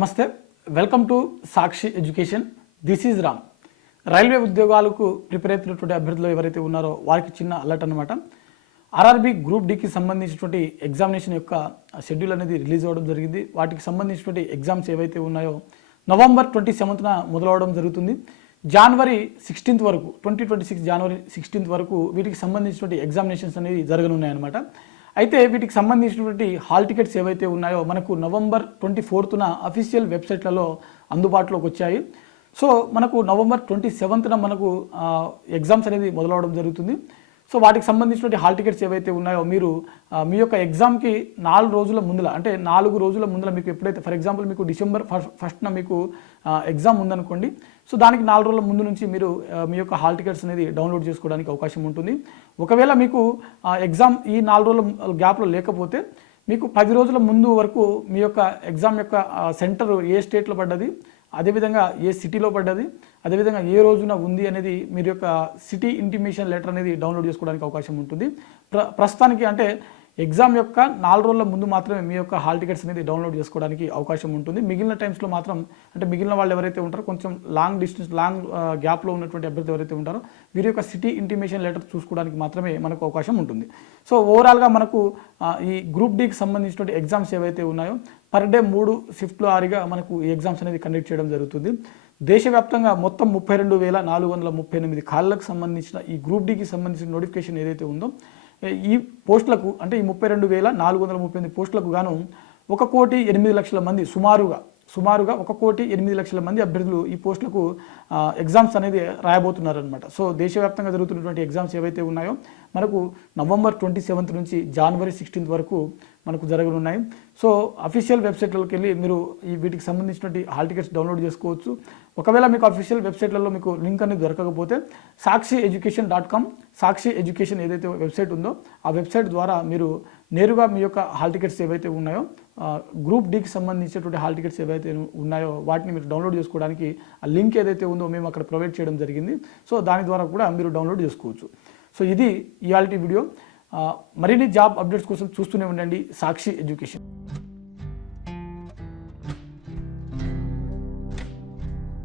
నమస్తే, welcome to Sakshi education. This is Ram. Railway ఉద్యోగాలకు prepare అవుతున్నటువంటి అభ్యర్థులు ఎవరైతే ఉన్నారో వారికి చిన్న అలర్ట్ అనమాట. ఆర్ఆర్బీ గ్రూప్ డికి సంబంధించినటువంటి ఎగ్జామినేషన్ యొక్క షెడ్యూల్ అనేది రిలీజ్ అవ్వడం జరిగింది. వాటికి సంబంధించినటువంటి ఎగ్జామ్స్ ఏవైతే ఉన్నాయో నవంబర్ 27న మొదలవడం జరుగుతుంది. జనవరి 16th వరకు 2026 జనవరి 16th వరకు వీటికి సంబంధించినటువంటి ఎగ్జామినేషన్స్ అనేవి జరగనున్నాయన్నమాట. అయితే వీటికి సంబంధించినటువంటి హాల్ టికెట్స్ ఏవైతే ఉన్నాయో మనకు నవంబర్ 24న అఫీషియల్ వెబ్సైట్లలో అందుబాటులోకి వచ్చాయి. సో మనకు నవంబర్ 27న మనకు ఎగ్జామ్స్ అనేది మొదలవడం జరుగుతుంది. సో వాటికి సంబంధించినటువంటి హాల్ టికెట్స్ ఏవైతే ఉన్నాయో మీరు మీ యొక్క ఎగ్జామ్కి 4 రోజుల ముందల, అంటే 4 రోజుల ముందల మీకు ఎప్పుడైతే, ఫర్ ఎగ్జాంపుల్ మీకు డిసెంబర్ 1st మీకు ఎగ్జామ్ ఉందనుకోండి. సో దానికి 4 రోజుల ముందు నుంచి మీరు మీ యొక్క హాల్ టికెట్స్ అనేది డౌన్లోడ్ చేసుకోవడానికి అవకాశం ఉంటుంది. ఒకవేళ మీకు ఎగ్జామ్ ఈ 4 రోజుల గ్యాప్లో లేకపోతే మీకు 10 రోజుల ముందు వరకు మీ యొక్క ఎగ్జామ్ యొక్క సెంటర్ ఏ స్టేట్లో పడ్డది, అదేవిధంగా ఏ సిటీలో పడ్డది, అదేవిధంగా ఏ రోజున ఉంది అనేది మీరు యొక్క సిటీ ఇంటిమేషన్ లెటర్ అనేది డౌన్లోడ్ చేసుకోవడానికి అవకాశం ఉంటుంది. ప్రస్తుతానికి అంటే ఎగ్జామ్ యొక్క 4 రోజుల ముందు మాత్రమే మీ యొక్క హాల్ టికెట్స్ అనేది డౌన్లోడ్ చేసుకోవడానికి అవకాశం ఉంటుంది. మిగిలిన టైమ్స్లో మాత్రం, అంటే మిగిలిన వాళ్ళు ఎవరైతే ఉంటారో కొంచెం లాంగ్ గ్యాప్లో ఉన్నటువంటి అభ్యర్థి ఎవరైతే ఉంటారో వీరి యొక్క సిటీ ఇంటిమేషన్ లెటర్ చూసుకోవడానికి మాత్రమే మనకు అవకాశం ఉంటుంది. సో ఓవరాల్గా మనకు ఈ గ్రూప్ డికి సంబంధించినటువంటి ఎగ్జామ్స్ ఏవైతే ఉన్నాయో పర్ డే 3 షిఫ్ట్లు ఆరిగా మనకు ఈ ఎగ్జామ్స్ అనేది కండక్ట్ చేయడం జరుగుతుంది. దేశవ్యాప్తంగా మొత్తం 32,438 ఖాళీలకు సంబంధించిన ఈ గ్రూప్ డికి సంబంధించిన నోటిఫికేషన్ ఏదైతే ఉందో ఈ పోస్టులకు, అంటే ఈ 32,438 పోస్టులకు గాను 1,08,00,000 మంది సుమారుగా 1,08,00,000 మంది అభ్యర్థులు ఈ పోస్టులకు ఎగ్జామ్స్ అనేది రాయబోతున్నారనమాట. సో దేశవ్యాప్తంగా జరుగుతున్నటువంటి ఎగ్జామ్స్ ఏవైతే ఉన్నాయో మనకు నవంబర్ 27th నుంచి జనవరి 16th వరకు మనకు జరగనున్నాయి. సో అఫీషియల్ వెబ్సైట్లోకి వెళ్ళి మీరు వీటికి సంబంధించినటువంటి హాల్ టికెట్స్ డౌన్లోడ్ చేసుకోవచ్చు. ఒకవేళ మీకు అఫీషియల్ వెబ్సైట్లలో మీకు లింక్ అనేది దొరకకపోతే sakshiyeducation.com, సాక్షి ఎడ్యుకేషన్ ఏదైతే వెబ్సైట్ ఉందో ఆ వెబ్సైట్ ద్వారా మీరు నేరుగా మీ యొక్క హాల్ టికెట్స్ ఏవైతే ఉన్నాయో గ్రూప్ డికి సంబంధించినటువంటి హాల్ టికెట్స్ ఏవైతే ఉన్నాయో వాటిని మీరు డౌన్లోడ్ చేసుకోవడానికి ఆ లింక్ ఏదైతే ఉందో మేము అక్కడ ప్రొవైడ్ చేయడం జరిగింది. సో దాని ద్వారా కూడా మీరు డౌన్లోడ్ చేసుకోవచ్చు. సో ఇది ఇవాల్టి వీడియో. మరిన్ని జాబ్ అప్డేట్స్ కోసం చూస్తూనే ఉండండి సాక్షి ఎడ్యుకేషన్.